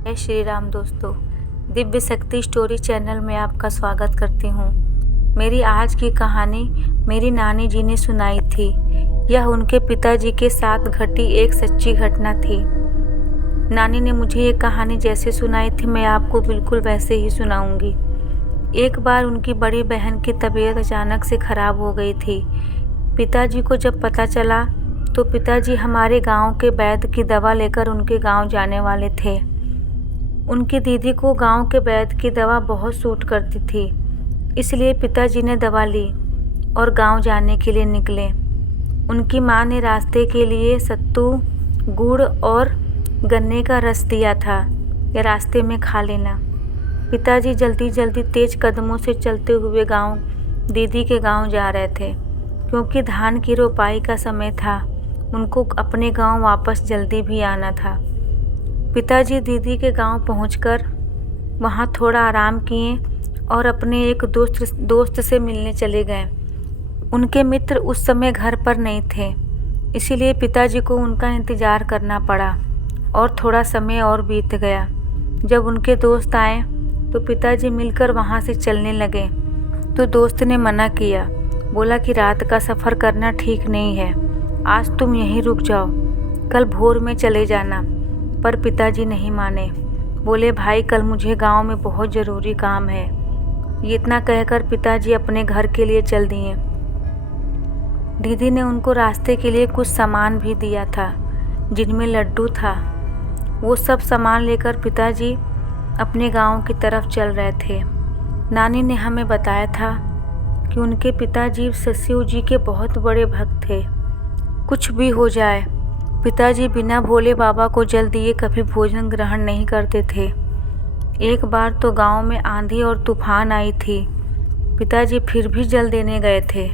जय श्री राम दोस्तों, दिव्य शक्ति स्टोरी चैनल में आपका स्वागत करती हूँ। मेरी आज की कहानी मेरी नानी जी ने सुनाई थी। यह उनके पिताजी के साथ घटी एक सच्ची घटना थी। नानी ने मुझे ये कहानी जैसे सुनाई थी मैं आपको बिल्कुल वैसे ही सुनाऊंगी। एक बार उनकी बड़ी बहन की तबीयत अचानक से खराब हो गई थी। पिताजी को जब पता चला तो पिताजी हमारे गांव के वैद्य की दवा लेकर उनके गांव जाने वाले थे। उनकी दीदी को गांव के वैद्य की दवा बहुत सूट करती थी, इसलिए पिताजी ने दवा ली और गांव जाने के लिए निकले। उनकी माँ ने रास्ते के लिए सत्तू, गुड़ और गन्ने का रस दिया था, या रास्ते में खा लेना। पिताजी जल्दी जल्दी तेज कदमों से चलते हुए दीदी के गांव जा रहे थे, क्योंकि धान की रोपाई का समय था। उनको अपने गांव वापस जल्दी भी आना था। पिताजी दीदी के गांव पहुंचकर वहां थोड़ा आराम किए और अपने एक दोस्त से मिलने चले गए। उनके मित्र उस समय घर पर नहीं थे, इसीलिए पिताजी को उनका इंतज़ार करना पड़ा और थोड़ा समय और बीत गया। जब उनके दोस्त आए तो पिताजी मिलकर वहां से चलने लगे तो दोस्त ने मना किया, बोला कि रात का सफ़र करना ठीक नहीं है, आज तुम यहीं रुक जाओ, कल भोर में चले जाना। पर पिताजी नहीं माने, बोले भाई कल मुझे गांव में बहुत ज़रूरी काम है। ये इतना कहकर पिताजी अपने घर के लिए चल दिए। दीदी ने उनको रास्ते के लिए कुछ सामान भी दिया था, जिनमें लड्डू था। वो सब सामान लेकर पिताजी अपने गांव की तरफ चल रहे थे। नानी ने हमें बताया था कि उनके पिताजी शिव जी के बहुत बड़े भक्त थे। कुछ भी हो जाए, पिताजी बिना भोले बाबा को जल दिए कभी भोजन ग्रहण नहीं करते थे। एक बार तो गांव में आंधी और तूफान आई थी, पिताजी फिर भी जल देने गए थे।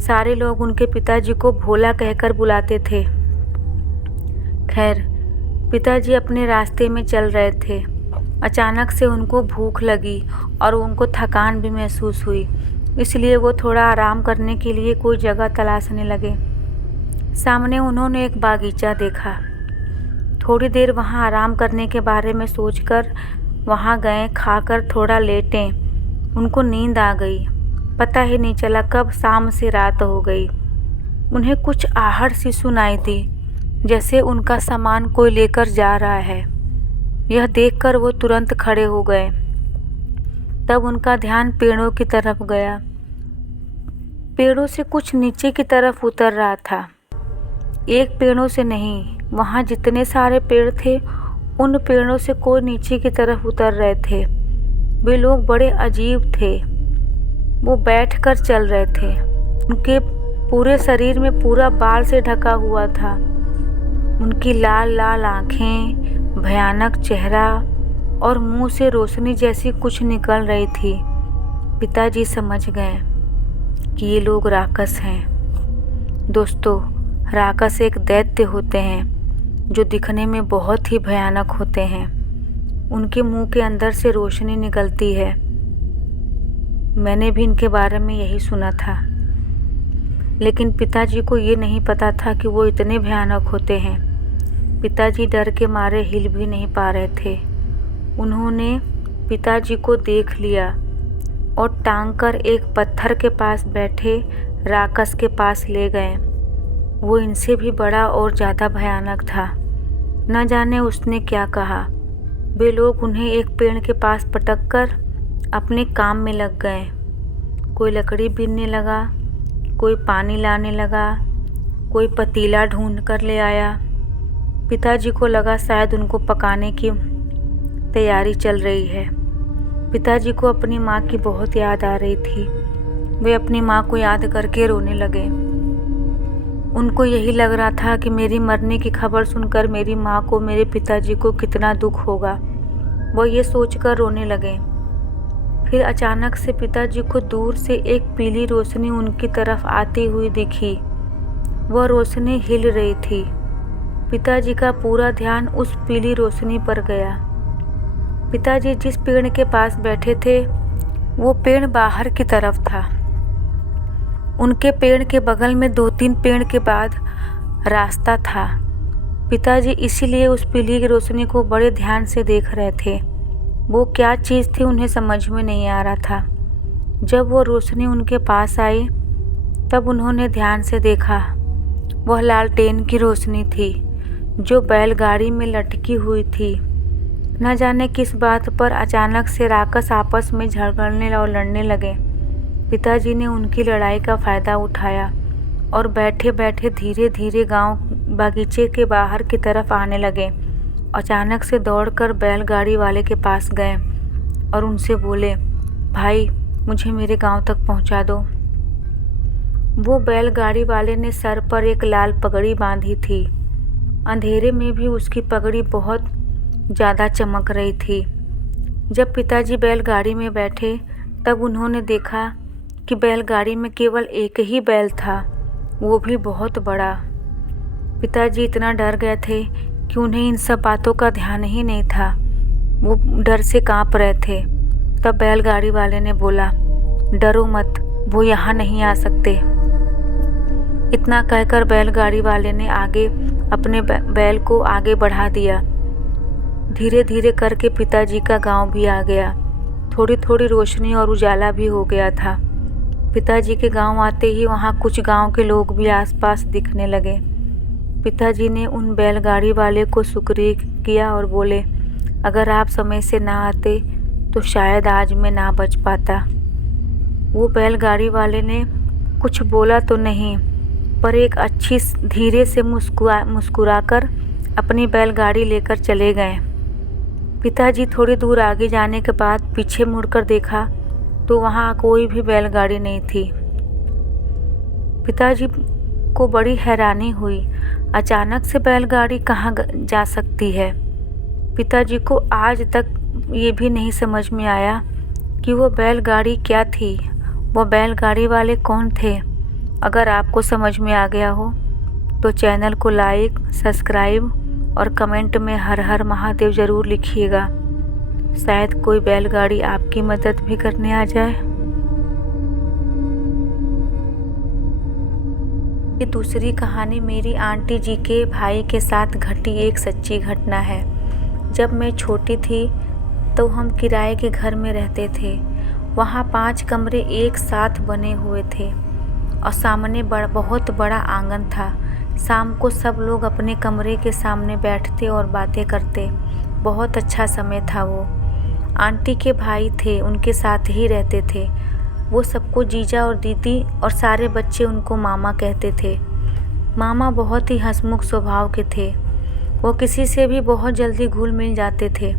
सारे लोग उनके पिताजी को भोला कहकर बुलाते थे। खैर, पिताजी अपने रास्ते में चल रहे थे। अचानक से उनको भूख लगी और उनको थकान भी महसूस हुई, इसलिए वो थोड़ा आराम करने के लिए कोई जगह तलाशने लगे। सामने उन्होंने एक बागीचा देखा। थोड़ी देर वहां आराम करने के बारे में सोचकर वहां गए, खाकर थोड़ा लेटे। उनको नींद आ गई, पता ही नहीं चला कब शाम से रात हो गई। उन्हें कुछ आहट सी सुनाई दी, जैसे उनका सामान कोई लेकर जा रहा है। यह देखकर वो तुरंत खड़े हो गए। तब उनका ध्यान पेड़ों की तरफ गया। पेड़ों से कुछ नीचे की तरफ उतर रहा था। एक पेड़ों से नहीं, वहाँ जितने सारे पेड़ थे उन पेड़ों से कोई नीचे की तरफ उतर रहे थे। वे लोग बड़े अजीब थे। वो बैठकर चल रहे थे। उनके पूरे शरीर में पूरा बाल से ढका हुआ था। उनकी लाल लाल आँखें, भयानक चेहरा और मुंह से रोशनी जैसी कुछ निकल रही थी। पिताजी समझ गए कि ये लोग राक्षस हैं। दोस्तों, राक्षस एक दैत्य होते हैं जो दिखने में बहुत ही भयानक होते हैं। उनके मुंह के अंदर से रोशनी निकलती है। मैंने भी इनके बारे में यही सुना था, लेकिन पिताजी को ये नहीं पता था कि वो इतने भयानक होते हैं। पिताजी डर के मारे हिल भी नहीं पा रहे थे। उन्होंने पिताजी को देख लिया और टांग कर एक पत्थर के पास बैठे राक्षस के पास ले गए। वो इनसे भी बड़ा और ज़्यादा भयानक था। न जाने उसने क्या कहा। वे लोग उन्हें एक पेड़ के पास पटक कर अपने काम में लग गए। कोई लकड़ी बीनने लगा, कोई पानी लाने लगा, कोई पतीला ढूंढ कर ले आया। पिताजी को लगा शायद उनको पकाने की तैयारी चल रही है। पिताजी को अपनी माँ की बहुत याद आ रही थी। वे अपनी माँ को याद करके रोने लगे। उनको यही लग रहा था कि मेरी मरने की खबर सुनकर मेरी माँ को, मेरे पिताजी को कितना दुख होगा। वो ये सोचकर रोने लगे। फिर अचानक से पिताजी को दूर से एक पीली रोशनी उनकी तरफ आती हुई दिखी। वह रोशनी हिल रही थी। पिताजी का पूरा ध्यान उस पीली रोशनी पर गया। पिताजी जिस पेड़ के पास बैठे थे वो पेड़ बाहर की तरफ था। उनके पेड़ के बगल में 2-3 पेड़ के बाद रास्ता था। पिताजी इसीलिए उस पीली की रोशनी को बड़े ध्यान से देख रहे थे। वो क्या चीज़ थी उन्हें समझ में नहीं आ रहा था। जब वो रोशनी उनके पास आई तब उन्होंने ध्यान से देखा। वह लालटेन की रोशनी थी जो बैलगाड़ी में लटकी हुई थी। न जाने किस बात पर अचानक से राक्षस आपस में झगड़ने और लड़ने लगे। पिताजी ने उनकी लड़ाई का फ़ायदा उठाया और बैठे बैठे धीरे धीरे गांव बागीचे के बाहर की तरफ आने लगे। अचानक से दौड़कर बैलगाड़ी वाले के पास गए और उनसे बोले, भाई मुझे मेरे गांव तक पहुंचा दो। वो बैलगाड़ी वाले ने सर पर एक लाल पगड़ी बांधी थी। अंधेरे में भी उसकी पगड़ी बहुत ज़्यादा चमक रही थी। जब पिताजी बैलगाड़ी में बैठे तब उन्होंने देखा कि बैलगाड़ी में केवल एक ही बैल था, वो भी बहुत बड़ा। पिताजी इतना डर गए थे कि उन्हें इन सब बातों का ध्यान ही नहीं था। वो डर से कांप रहे थे। तब बैलगाड़ी वाले ने बोला, डरो मत, वो यहाँ नहीं आ सकते। इतना कहकर बैलगाड़ी वाले ने आगे अपने बैल को आगे बढ़ा दिया। धीरे धीरे करके पिताजी का गांव भी आ गया। थोड़ी थोड़ी रोशनी और उजाला भी हो गया था। पिताजी के गांव आते ही वहां कुछ गांव के लोग भी आसपास दिखने लगे। पिताजी ने उन बैलगाड़ी वाले को शुक्रिया किया और बोले, अगर आप समय से ना आते तो शायद आज मैं ना बच पाता। वो बैलगाड़ी वाले ने कुछ बोला तो नहीं, पर एक अच्छी धीरे से मुस्कुराकर अपनी बैलगाड़ी लेकर चले गए। पिताजी थोड़ी दूर आगे जाने के बाद पीछे मुड़कर देखा तो वहाँ कोई भी बैलगाड़ी नहीं थी। पिताजी को बड़ी हैरानी हुई, अचानक से बैलगाड़ी कहाँ जा सकती है। पिताजी को आज तक ये भी नहीं समझ में आया कि वो बैलगाड़ी क्या थी, वो बैलगाड़ी वाले कौन थे। अगर आपको समझ में आ गया हो तो चैनल को लाइक, सब्सक्राइब और कमेंट में हर हर महादेव ज़रूर लिखिएगा। शायद कोई बैलगाड़ी आपकी मदद भी करने आ जाए। ये दूसरी कहानी मेरी आंटी जी के भाई के साथ घटी एक सच्ची घटना है। जब मैं छोटी थी तो हम किराए के घर में रहते थे। वहाँ 5 कमरे एक साथ बने हुए थे और सामने बहुत बड़ा आंगन था। शाम को सब लोग अपने कमरे के सामने बैठते और बातें करते। बहुत अच्छा समय था वो। आंटी के भाई थे, उनके साथ ही रहते थे। वो सबको जीजा और दीदी और सारे बच्चे उनको मामा कहते थे। मामा बहुत ही हंसमुख स्वभाव के थे। वो किसी से भी बहुत जल्दी घुल मिल जाते थे।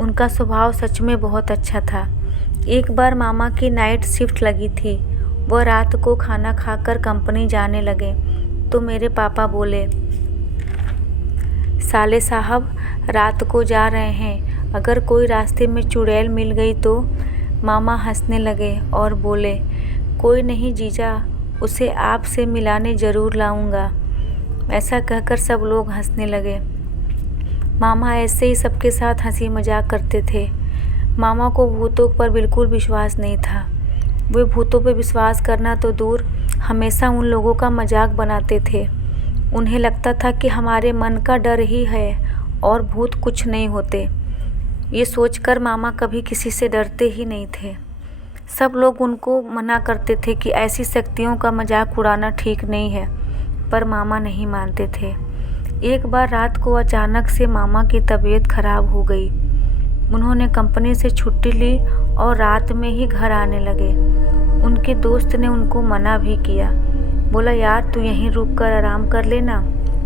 उनका स्वभाव सच में बहुत अच्छा था। एक बार मामा की नाइट शिफ्ट लगी थी। वह रात को खाना खाकर कंपनी जाने लगे तो मेरे पापा बोले, साले साहब रात को जा रहे हैं, अगर कोई रास्ते में चुड़ैल मिल गई तो। मामा हंसने लगे और बोले, कोई नहीं जीजा, उसे आपसे मिलाने ज़रूर लाऊंगा। ऐसा कहकर सब लोग हंसने लगे। मामा ऐसे ही सबके साथ हंसी मजाक करते थे। मामा को भूतों पर बिल्कुल विश्वास नहीं था। वे भूतों पर विश्वास करना तो दूर, हमेशा उन लोगों का मजाक बनाते थे। उन्हें लगता था कि हमारे मन का डर ही है और भूत कुछ नहीं होते। ये सोचकर मामा कभी किसी से डरते ही नहीं थे। सब लोग उनको मना करते थे कि ऐसी शक्तियों का मजाक उड़ाना ठीक नहीं है, पर मामा नहीं मानते थे। एक बार रात को अचानक से मामा की तबीयत खराब हो गई। उन्होंने कंपनी से छुट्टी ली और रात में ही घर आने लगे। उनके दोस्त ने उनको मना भी किया, बोला यार तू यहीं रुक कर आराम कर लेना,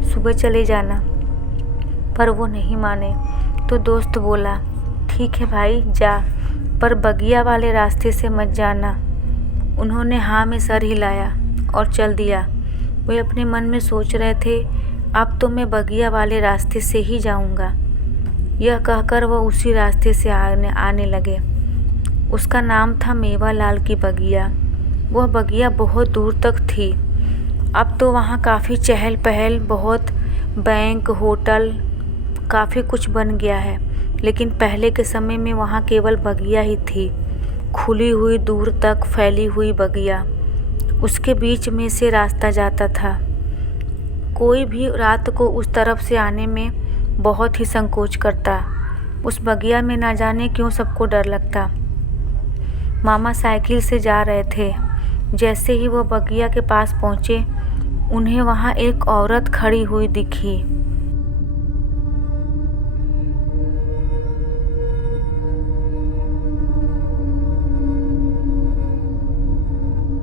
सुबह चले जाना, पर वो नहीं माने। तो दोस्त बोला, ठीक है भाई जा, पर बगिया वाले रास्ते से मत जाना। उन्होंने हाँ में सर हिलाया और चल दिया। वे अपने मन में सोच रहे थे, अब तो मैं बगिया वाले रास्ते से ही जाऊंगा। यह कहकर वह उसी रास्ते से आने लगे। उसका नाम था मेवालाल की बगिया। वह बगिया बहुत दूर तक थी। अब तो वहाँ काफ़ी चहल पहल, बहुत बैंक, होटल, काफ़ी कुछ बन गया है, लेकिन पहले के समय में वहाँ केवल बगिया ही थी, खुली हुई दूर तक फैली हुई बगिया। उसके बीच में से रास्ता जाता था। कोई भी रात को उस तरफ से आने में बहुत ही संकोच करता। उस बगिया में ना जाने क्यों सबको डर लगता। मामा साइकिल से जा रहे थे। जैसे ही वो बगिया के पास पहुँचे, उन्हें वहाँ एक औरत खड़ी हुई दिखी।